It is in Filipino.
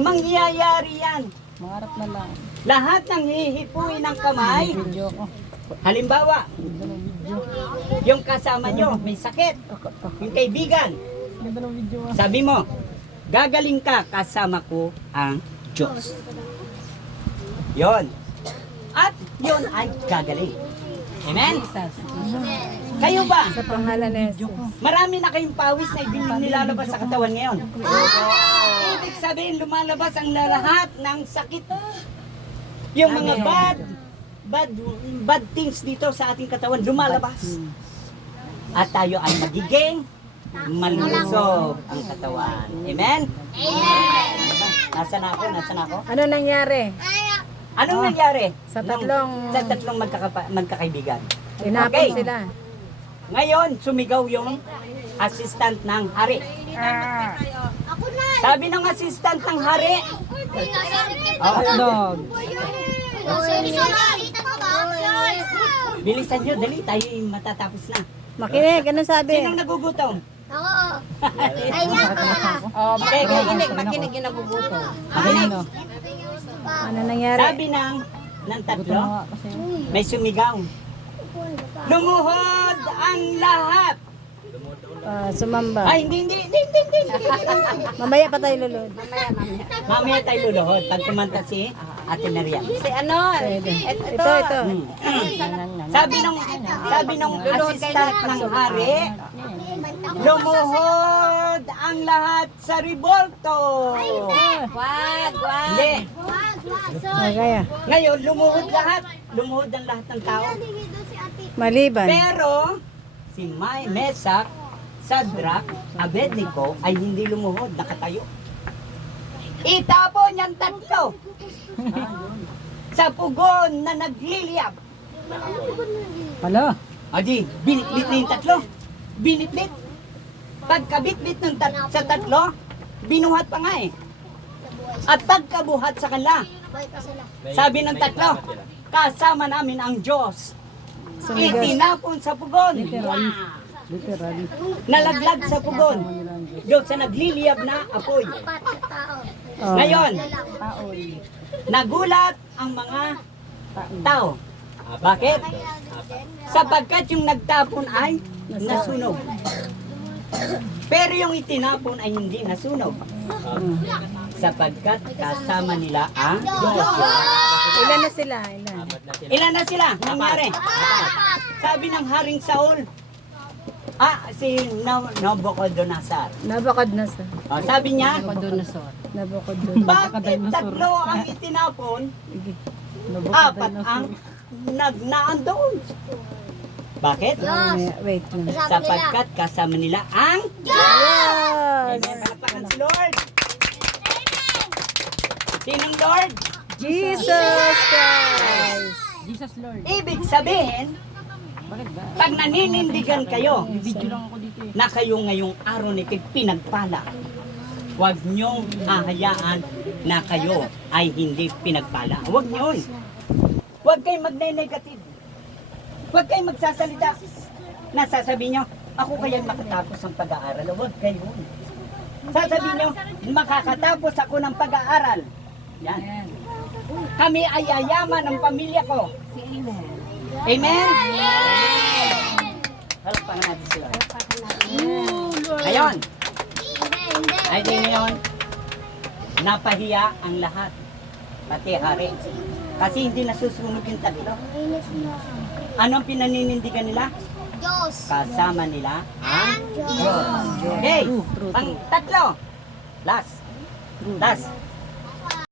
mangyayari yan. Mangarap na lang. Lahat ng hihipuin ng kamay, Video ko. halimbawa, yung kasama nyo, may sakit, yung kaibigan, Ganda ng video ah. sabi mo, gagaling ka kasama ko ang Diyos. Yon. At yon ay gagaling. Amen? Kayo ba? Sa pangalan ni Jesus. Marami na kayong pawis na nilalabas sa katawan ngayon. Ibig sabihin, lumalabas ang lahat ng sakit. Yung mga bad things dito sa ating katawan, lumalabas. At tayo ay magiging malusog ang katawan. Amen? Nasaan ako? Nasaan ako? Ano nangyari? Anong nangyari? Sa tatlong... Sa tatlong magkakaibigan. Tinapon Okay. sila. Ngayon, sumigaw yung assistant ng hari. Sabi ng assistant ng hari, Dog. bilisan nyo, dali, tayo matatapos na. Makinig, ano sabi? Sinong nagugutom? Ay, Oh, Okay, makinig, makinig yung nagugutom. Makinig. Ano nangyari? Sabi ng tatlo, may sumigaw. Lumuhod ang lahat. Sumamba. Ay, hindi. Mamaya pa tayo lulod. Mamaya tayo luluhod pag kumanta si Ate Maria. Si ano? Ito. Sabi nung assistant ng hari, lumuhod ang lahat sa revolto. Wag. Hindi. Kaya. Ngayon, lumuhod ang lahat ng tao. Maliban. Pero, si Mesak, Sadrak, Abednego ay hindi lumuhod, nakatayo. Itapon niyang tatlo sa pugon na nagliliyab. Hala. Adi, binitbit na yung tatlo. Binitbit. Pagkabitbit ng sa tatlo, binuhat pa nga eh. At pagkabuhat sa kanila, sabi ng tatlo, kasama namin ang Diyos. Itinapon sa pugon. Literal. Nalaglag sa pugon. Doon sa nagliliyab na apoy. Oh. Ngayon, nagulat ang mga tao. Bakit? Sapagkat yung nagtapon ay nasunog. Pero yung itinapon ay hindi nasunog. Sapagkat kasama nila ang Diyos. Ilan na sila? Ilan na sila? Nangyari? Sabi ng Haring Saul, si Nabucodonosor. Nabukadnasar. Sabi niya, Nabukadnasar. bakit tatlo ang itinapon, apat ang nagnaan doon? Bakit? Wait lang. Sapagkat kasama nila ang Yes! Amen. Palakpakan si Lord. Sinong Lord? Jesus Christ! Jesus Lord. Ibig sabihin, Bakit ba? pag naninindigan kayo Video lang ako dito eh. na kayo ngayong araw na ito'y pinagpala, huwag niyong hahayaan na kayo ay hindi pinagpala. Huwag niyon. Huwag kayong magne-negative. Huwag kayong magsasalita. Nasasabihin niyo, ako kaya makatapos ng pag-aaral. Huwag kayo. Sasabihin niyo, makakatapos ako ng pag-aaral. Yan. Kami ay yayaman ng pamilya ko. Amen? Halakpakan natin sila. Ngayon, ay di ngayon, napahiya ang lahat. Pati hari. Kasi hindi nasusunog yung tatlo. Ano ang pinaninindigan nila? Diyos. Kasama nila ang Diyos. Okay, ang tatlo. Last.